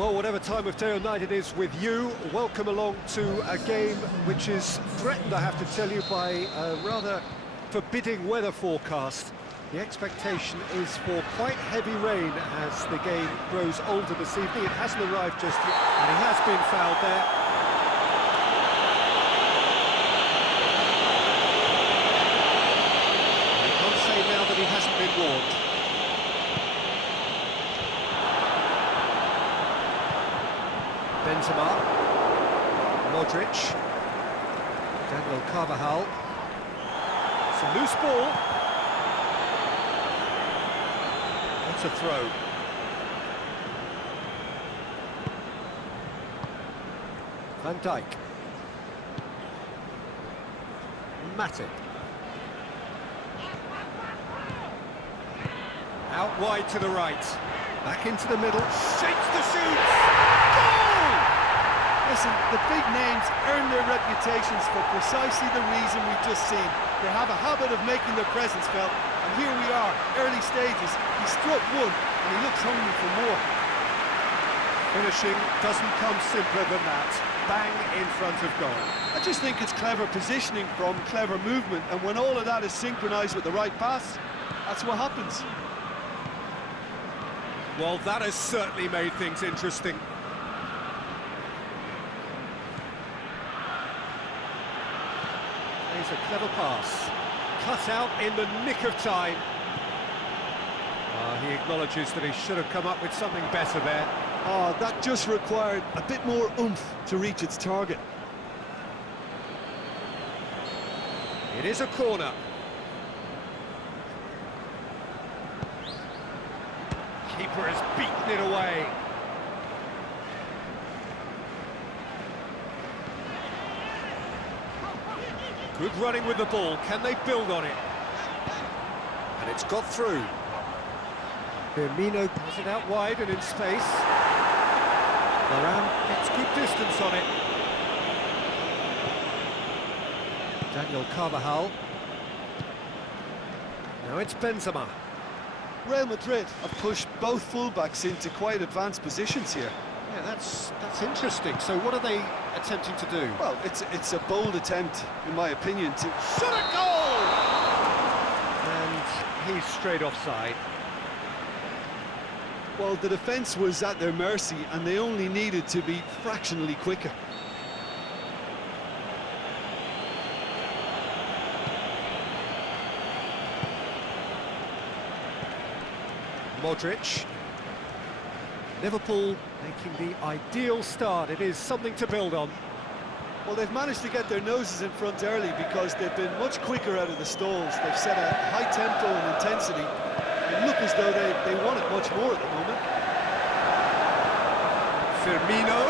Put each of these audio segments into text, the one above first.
Well, whatever time of day or night it is with you, welcome along to a game which is threatened, I have to tell you, by a rather forbidding weather forecast. The expectation is for quite heavy rain as the game grows older this evening. It hasn't arrived just yet, and he has been fouled there. You can't say now that he hasn't been warned. Benzema, Modric, Daniel Carvajal, it's a loose ball, that's a throw. Van Dijk, Matip, out wide to the right, back into the middle, shakes the shoot! Listen, the big names earn their reputations for precisely the reason we've just seen. They have a habit of making their presence felt, and here we are, early stages. He struck one, and he looks hungry for more. Finishing doesn't come simpler than that. Bang in front of goal. I just think it's clever positioning from clever movement, and when all of that is synchronised with the right pass, that's what happens. Well, that has certainly made things interesting. Here's a clever pass, cut out in the nick of time. He acknowledges that he should have come up with something better there. That just required a bit more oomph to reach its target. It is a corner. Keeper has beaten it away. Good running with the ball, can they build on it? And it's got through. Firmino has it out wide and in space. Varane gets good distance on it. Daniel Carvajal. Now it's Benzema. Real Madrid have pushed both fullbacks into quite advanced positions here. Yeah, that's interesting. So what are they attempting to do? Well, it's a bold attempt, in my opinion, to shot a goal! And he's straight offside. Well, the defence was at their mercy, and they only needed to be fractionally quicker. Modric. Liverpool making the ideal start. It is something to build on. Well, they've managed to get their noses in front early because they've been much quicker out of the stalls. They've set a high tempo and intensity. They look as though they want it much more at the moment. Firmino.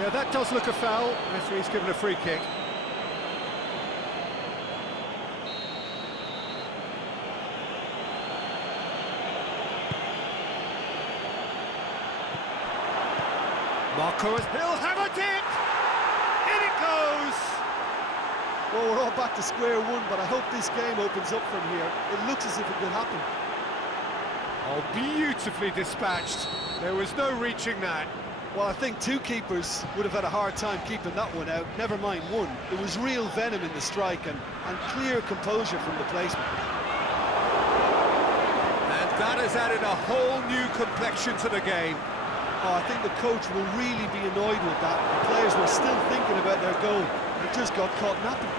Yeah, that does look a foul. Referee's given a free kick. Marco, he'll have it! In it goes! Well, we're all back to square one, but I hope this game opens up from here. It looks as if it could happen. Oh, beautifully dispatched. There was no reaching that. Well, I think two keepers would have had a hard time keeping that one out, never mind one. There was real venom in the strike and clear composure from the placement. And that has added a whole new complexion to the game. I think the coach will really be annoyed with that. The players were still thinking about their goal and just got caught napping.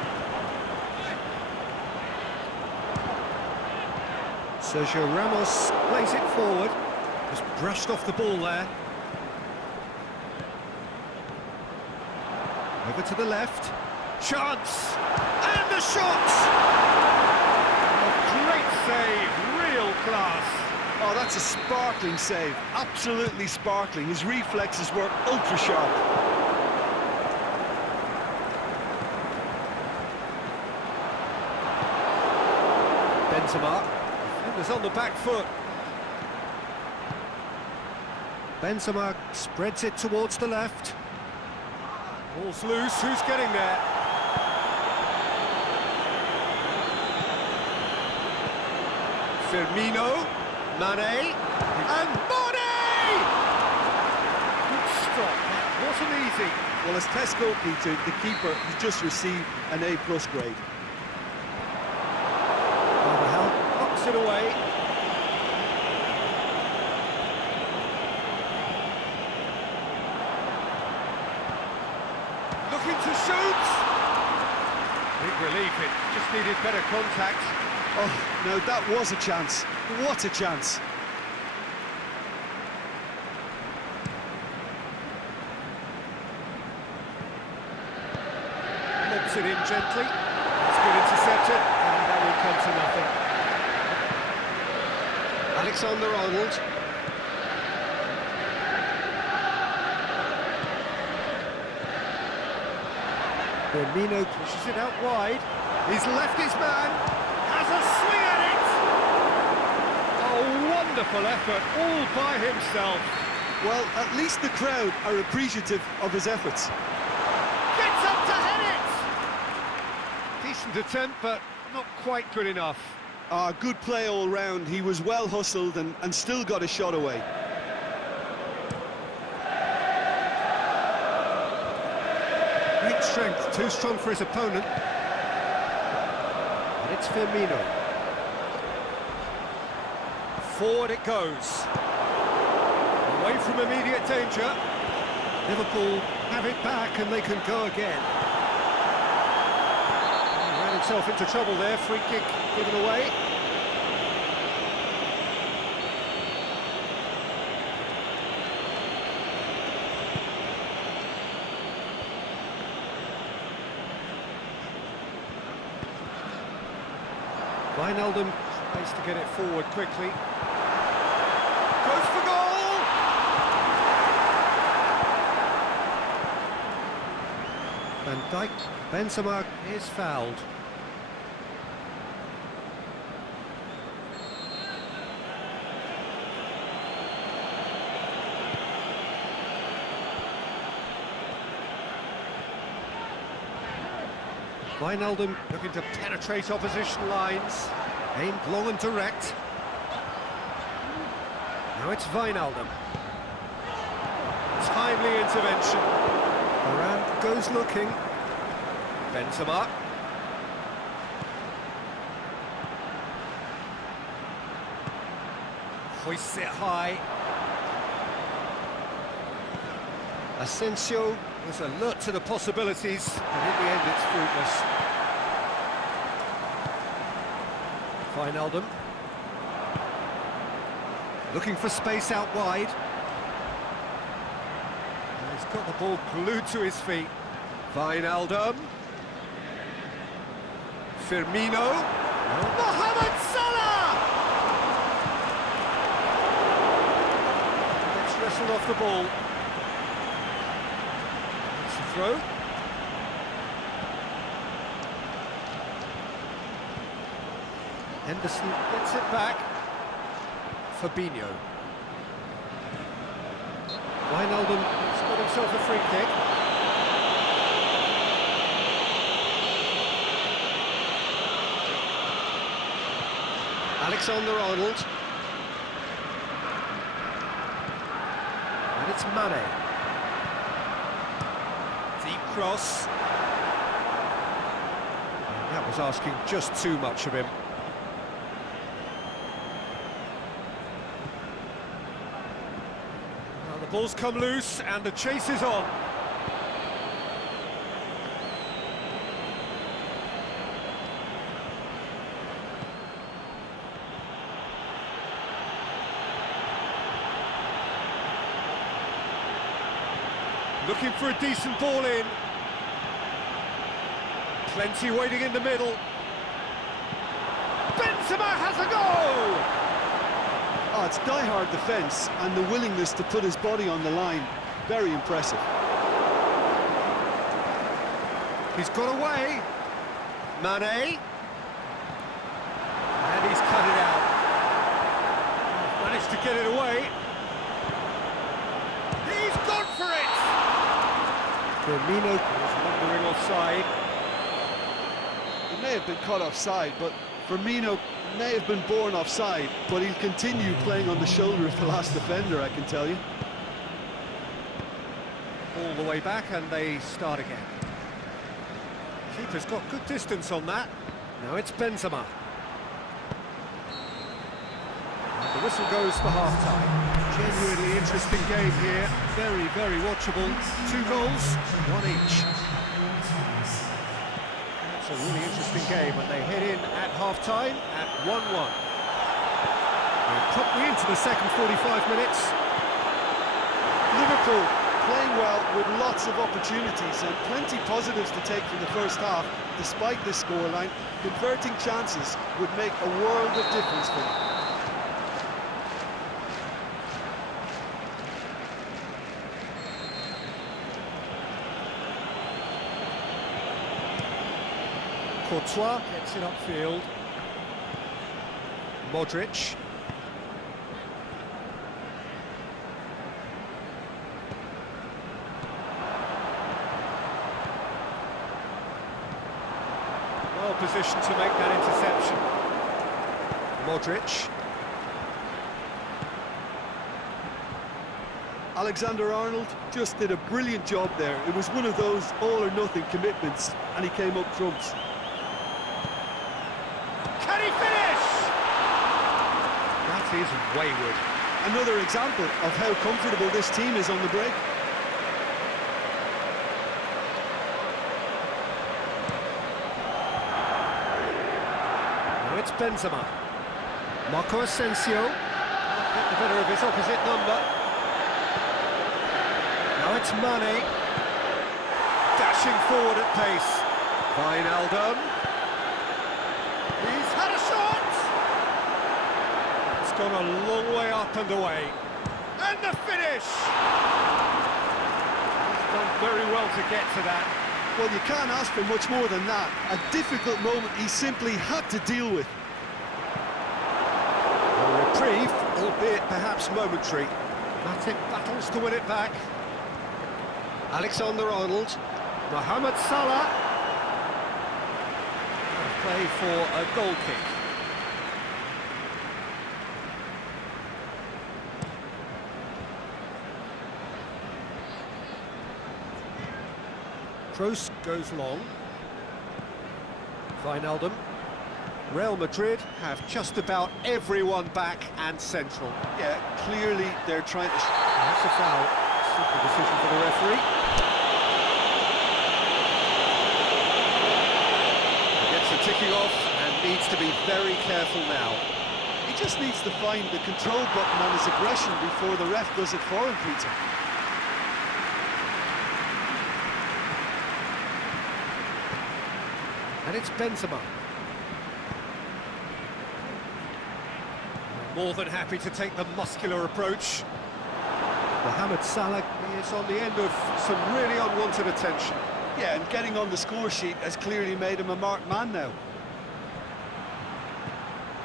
Sergio Ramos plays it forward. Just brushed off the ball there. Over to the left. Chance! And the shot! A great save, real class. Oh, that's a sparkling save, absolutely sparkling. His reflexes were ultra sharp. Benzema, defenders on the back foot. Benzema spreads it towards the left. Ball's loose, who's getting there? Firmino, Mane, and Mane! Good stop, that wasn't easy. Well, as test goalkeeper, the keeper has just received an A+ grade. Carvajal knocks it away. Looking to shoot! Big relief, it just needed better contact. Oh, no, that was a chance. What a chance. Lobs it in gently. It's been intercepted, and that will come to nothing. Alexander-Arnold. Firmino pushes it out wide. He's left his man. Has a swing at it! A wonderful effort, all by himself. Well, at least the crowd are appreciative of his efforts. Gets up to head it! Decent attempt, but not quite good enough. Good play all round. He was well hustled and still got a shot away. Great strength, too strong for his opponent. And it's Firmino. Forward it goes. Away from immediate danger. Liverpool have it back and they can go again. He ran himself into trouble there, free kick given away. Wijnaldum tries to get it forward quickly. Goes for goal! Van Dijk, Benzema is fouled. Wijnaldum looking to penetrate opposition lines, aimed long and direct. Now it's Wijnaldum. Timely intervention. Varane goes looking. Benzema. Hoists it high. Asensio was alert to the possibilities, and in the end it's fruitless. Wijnaldum. Looking for space out wide. And he's got the ball glued to his feet. Wijnaldum. Firmino. Mohamed Salah! Gets wrestled off the ball. It's a throw. Henderson gets it back. Fabinho. Wijnaldum has got himself a free kick. Alexander-Arnold. And it's Mane. Deep cross. And that was asking just too much of him. Well, the ball's come loose and the chase is on. Looking for a decent ball in. Plenty waiting in the middle. Benzema has a goal! Oh, it's die-hard defence and the willingness to put his body on the line. Very impressive. He's got away. Mane. And he's cut it out. Managed to get it away. He's gone for it! Firmino was wandering offside. He may have been caught offside, but Firmino May have been born offside, but he'll continue playing on the shoulder of the last defender, I can tell you. All the way back and they start again. Keeper's got good distance on that. Now it's Benzema. And the whistle goes for half-time. Genuinely interesting game here. Very, very watchable. 2 goals, 1 each. It's a really interesting game and they head in at half-time at 1-1. We're promptly into the second 45 minutes. Liverpool playing well with lots of opportunities and plenty positives to take from the first half. Despite this scoreline, converting chances would make a world of difference for them. Courtois gets it upfield. Modric. Well positioned to make that interception. Modric. Alexander-Arnold just did a brilliant job there. It was one of those all-or-nothing commitments, and he came up trumps. Can he finish? That is wayward. Another example of how comfortable this team is on the break. Now it's Benzema. Marco Asensio. Get the better of his opposite number. Now it's Mane. Dashing forward at pace. Wijnaldum. He's had a shot! It's gone a long way up and away. And the finish! He's done very well to get to that. Well, you can't ask for much more than that. A difficult moment he simply had to deal with. A reprieve, albeit perhaps momentary. Matic battles to win it back. Alexander-Arnold. Mohamed Salah. Play for a goal kick. Kroos goes long. Wijnaldum. Real Madrid have just about everyone back and central. Yeah, clearly they're trying to... That's a foul. Simple decision for the referee. Ticking off and needs to be very careful now. He just needs to find the control button on his aggression before the ref does it for him, Peter. And it's Benzema. More than happy to take the muscular approach. Mohamed Salah is on the end of some really unwanted attention. Yeah, and getting on the score sheet has clearly made him a marked man now.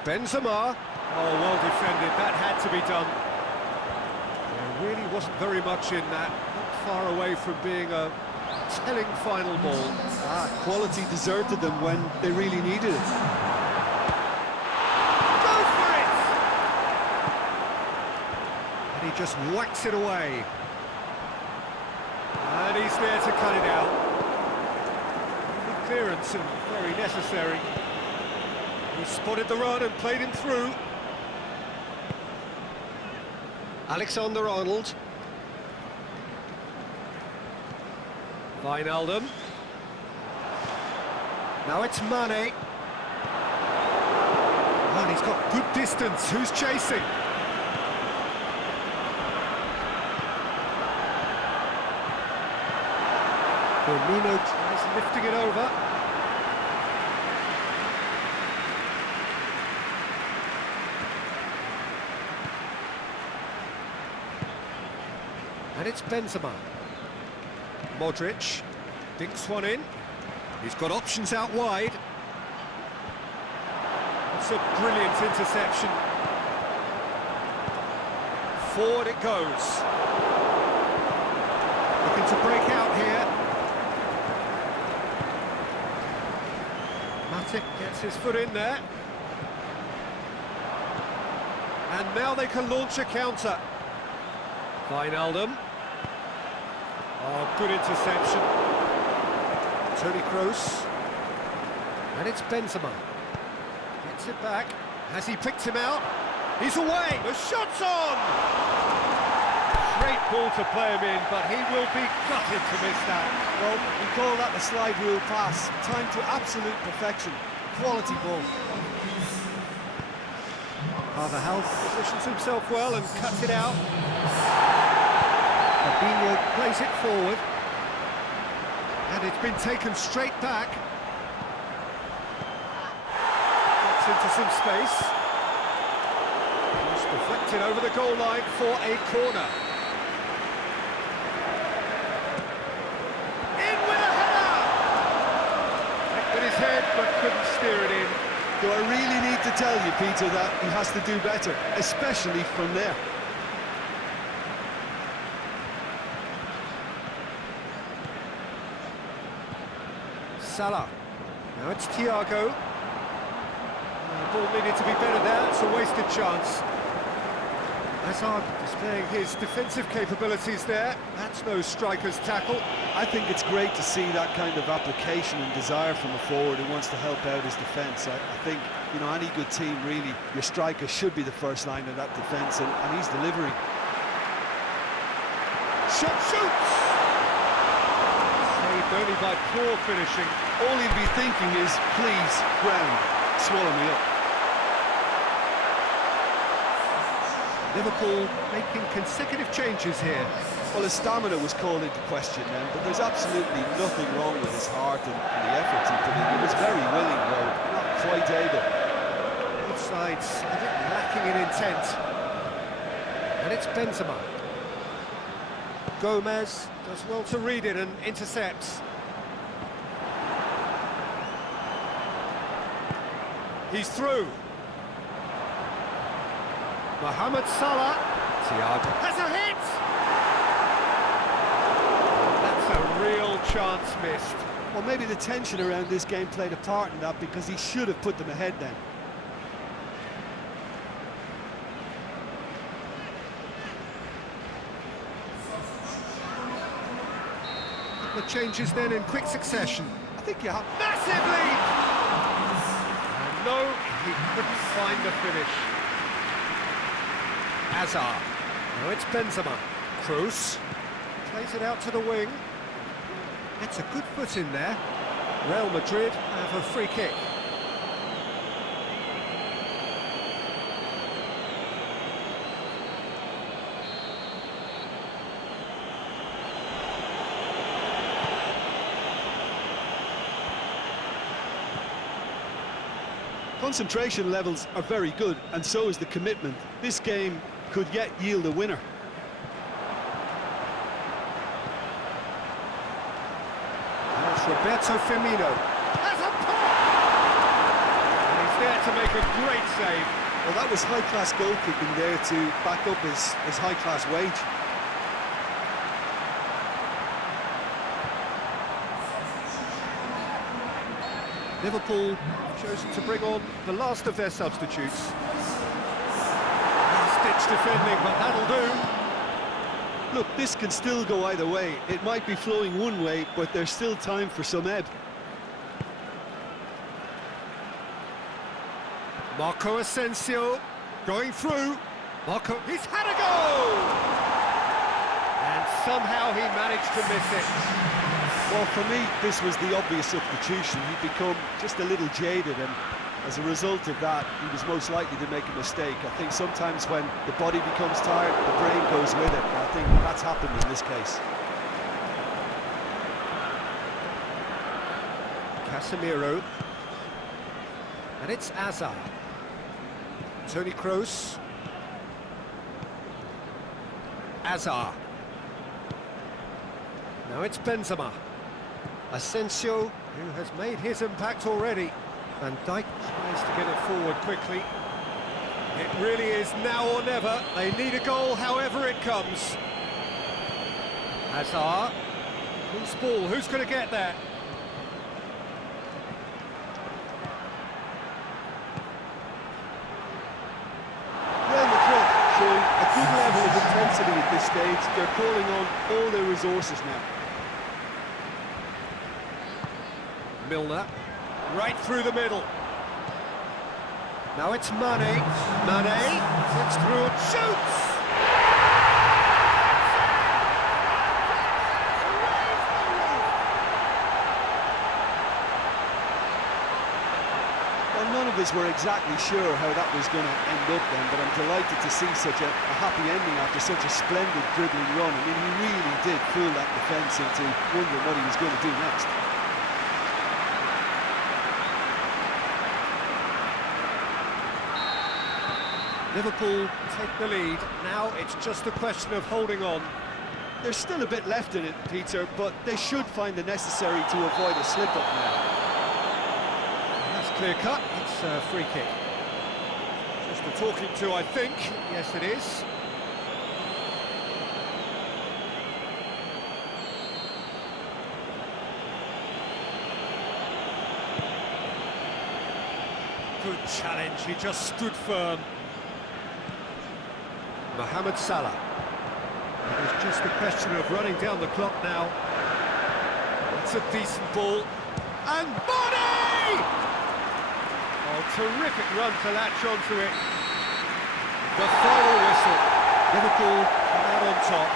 Benzema. Oh, well defended. That had to be done. There really wasn't very much in that. Not far away from being a telling final ball. Quality deserted them when they really needed it. Go for it! And he just whacks it away. And he's there to cut it out. Clearance and very necessary. He spotted the run and played him through. Alexander-Arnold. Wijnaldum. Now it's Mane. And he's got good distance. Who's chasing? Firmino tries lifting it over. And it's Benzema. Modric dinks one in. He's got options out wide. It's a brilliant interception. Forward it goes. Looking to break out here. Matic gets his foot in there. And now they can launch a counter. Wijnaldum. Oh, good interception. Toni Kroos. And it's Benzema. Gets it back. Has he picked him out? He's away! The shot's on! Great ball to play him in, but he will be gutted to miss that. Well, we call that the slide rule pass. Time to absolute perfection. Quality ball. Carvajal positions himself well and cuts it out. Fabinho plays it forward. And it's been taken straight back. Gets into some space. It's deflected over the goal line for a corner. In with a header! With his head, but couldn't steer it in. Do I really need to tell you, Peter, that he has to do better, especially from there? Salah. Now it's Thiago. The ball needed to be better there. It's a wasted chance. Hazard displaying his defensive capabilities there. That's no striker's tackle. I think it's great to see that kind of application and desire from a forward who wants to help out his defence. I think, you know, any good team, really, your striker should be the first line of that defence, and he's delivering. Shot shoots! Saved only by poor finishing. All he'll be thinking is, please, ground, swallow me up. Liverpool making consecutive changes here. Well, his stamina was called into question then, but there's absolutely nothing wrong with his heart and the effort he put in. He was very willing, though, not quite able. Both sides a bit lacking in intent. And it's Benzema. Gomez does well to read it and intercepts. He's through. Mohamed Salah. Thiago has a hit! That's a real chance missed. Well, maybe the tension around this game played a part in that, because he should have put them ahead then. The changes then in quick succession. I think you have... Massive lead! And no, he couldn't find the finish. Hazard. Now it's Benzema. Kroos plays it out to the wing. It's a good foot in there. Real Madrid have a free kick. Concentration levels are very good, and so is the commitment. This game could yet yield a winner. That's Roberto Firmino. Has a pop! And he's there to make a great save. Well, that was high-class goal-kicking there to back up his high-class wage. Liverpool chosen to bring on the last of their substitutes. Stitch defending, but that'll do. Look, this can still go either way. It might be flowing one way, but there's still time for some ebb. Marco Asensio going through. Marco, he's had a goal! And somehow he managed to miss it. Well, for me, this was the obvious substitution. He'd become just a little jaded, and as a result of that, he was most likely to make a mistake. I think sometimes when the body becomes tired, the brain goes with it, and I think that's happened in this case. Casemiro. And it's Hazard. Toni Kroos. Hazard. Now it's Benzema. Asensio, who has made his impact already. Van Dijk tries to get it forward quickly. It really is now or never. They need a goal however it comes. Hazard. Who's ball? Who's going to get there? Real Madrid big level of intensity at this stage. They're calling on all their resources now. Milner, right through the middle. Now it's Mane. Mane gets through and shoots! Well, none of us were exactly sure how that was going to end up then, but I'm delighted to see such a happy ending after such a splendid dribbling run. I mean, he really did fool that defence into wondering what he was going to do next. Liverpool take the lead. Now it's just a question of holding on. There's still a bit left in it, Peter, but they should find the necessary to avoid a slip-up now. That's clear cut. It's a free kick. Just a talking to, I think. Yes, it is. Good challenge. He just stood firm. Mohamed Salah. It's just a question of running down the clock now. It's a decent ball. And Mane! Oh, terrific run to latch onto it. The final whistle. Liverpool come out on top.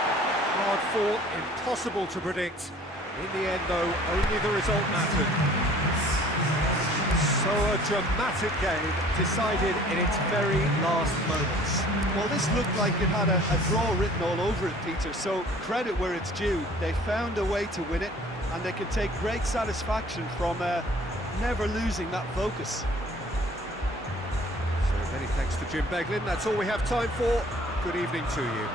Hard fought, impossible to predict. In the end, though, only the result mattered. So a dramatic game decided in its very last moments. Well, this looked like it had a draw written all over it, Peter, so credit where it's due. They found a way to win it, and they can take great satisfaction from never losing that focus. So many thanks to Jim Beglin. That's all we have time for. Good evening to you.